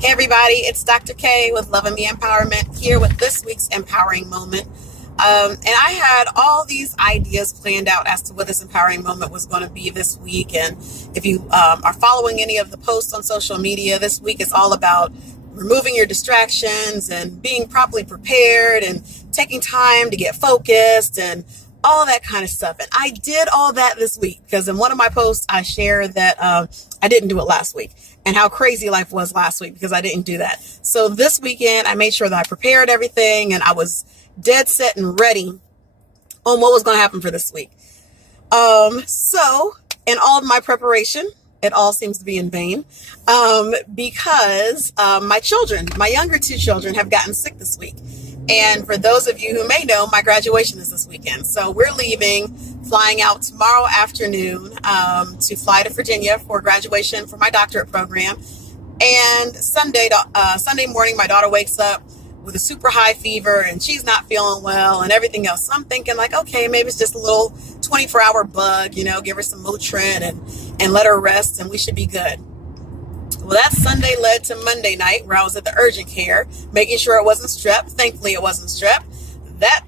Hey everybody, it's Dr. K with Love and Me Empowerment here with this week's empowering moment. And I had all these ideas planned out as to what this empowering moment was going to be this week. And if you are following any of the posts on social media, this week is all about removing your distractions and being properly prepared and taking time to get focused and all that kind of stuff. And I did all that this week because in one of my posts, I shared that I didn't do it last week and how crazy life was last week because I didn't do that. So this weekend, I made sure that I prepared everything and I was dead set and ready on what was going to happen for this week. So in all of my preparation, it all seems to be in vain because my younger two children have gotten sick this week. And for those of you who may know, my graduation is this weekend. So we're leaving, flying out tomorrow afternoon to fly to Virginia for graduation for my doctorate program. And Sunday morning, my daughter wakes up with a super high fever and she's not feeling well and everything else. So I'm thinking like, okay, maybe it's just a little 24-hour bug, give her some Motrin and let her rest and we should be good. Well, that Sunday led to Monday night where I was at the urgent care, making sure it wasn't strep. Thankfully, it wasn't strep. That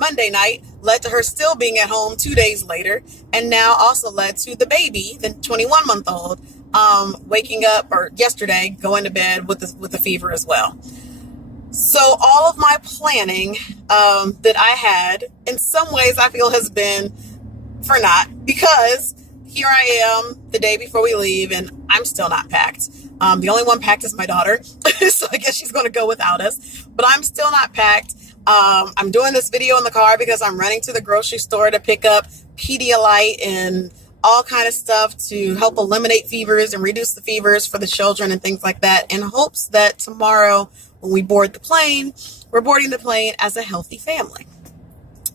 Monday night led to her still being at home 2 days later, and now also led to the baby, the 21-month-old, waking up or yesterday going to bed with the fever as well. So all of my planning that I had, in some ways, I feel has been for naught because here I am the day before we leave and I'm still not packed. The only one packed is my daughter. So I guess she's going to go without us, but I'm still not packed. I'm doing this video in the car because I'm running to the grocery store to pick up Pedialyte and all kind of stuff to help eliminate fevers and reduce the fevers for the children and things like that in hopes that tomorrow when we board the plane, we're boarding the plane as a healthy family.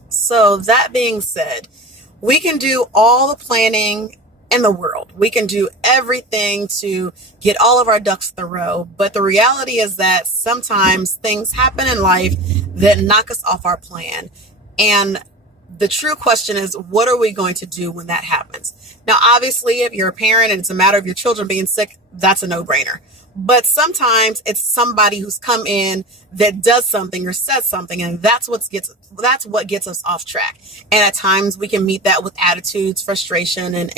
So that being said, we can do all the planning in the world. We can do everything to get all of our ducks in a row. But the reality is that sometimes things happen in life that knock us off our plan. And the true question is, what are we going to do when that happens? Now, obviously, if you're a parent and it's a matter of your children being sick, that's a no-brainer. But sometimes it's somebody who's come in that does something or says something, and that's what gets us off track. And at times we can meet that with attitudes, frustration, and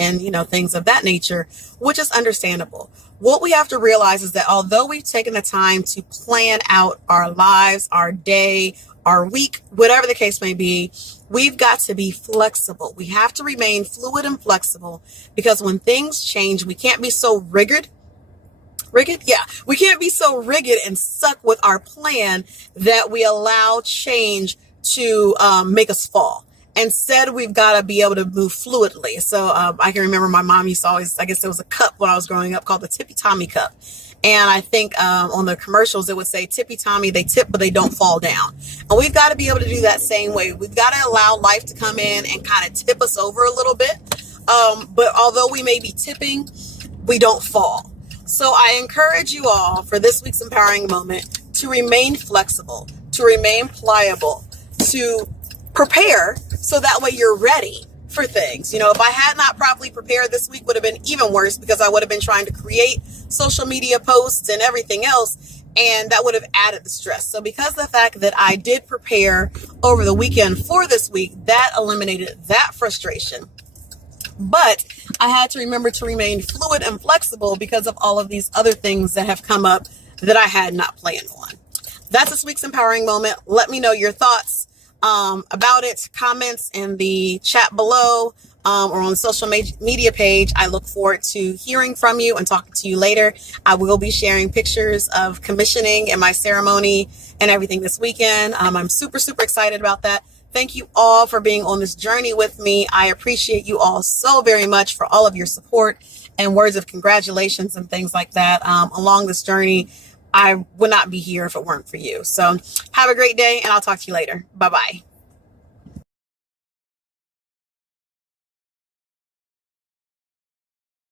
things of that nature, which is understandable. What we have to realize is that although we've taken the time to plan out our lives, our day, our week, whatever the case may be, we've got to be flexible. We have to remain fluid and flexible because when things change, we can't be so rigid. We can't be so rigid and stuck with our plan that we allow change to make us fall. Instead, we've got to be able to move fluidly. So I can remember my mom used to always, I guess there was a cup when I was growing up called the Tippy Tommy cup. And I think on the commercials, it would say Tippy Tommy, they tip, but they don't fall down. And we've got to be able to do that same way. We've got to allow life to come in and kind of tip us over a little bit. But although we may be tipping, we don't fall. So I encourage you all for this week's empowering moment to remain flexible, to remain pliable, to prepare so that way you're ready for things. If I had not properly prepared, this week would have been even worse because I would have been trying to create social media posts and everything else, and that would have added the stress. So because of the fact that I did prepare over the weekend for this week, that eliminated that frustration. But I had to remember to remain fluid and flexible because of all of these other things that have come up that I had not planned on. That's this week's empowering moment. Let me know your thoughts about it, comments in the chat below or on the social media page. I look forward to hearing from you and talking to you later. I will be sharing pictures of commissioning and my ceremony and everything this weekend. I'm super, super excited about that. Thank you all for being on this journey with me. I appreciate you all so very much for all of your support and words of congratulations and things like that along this journey. I would not be here if it weren't for you. So have a great day and I'll talk to you later. Bye-bye.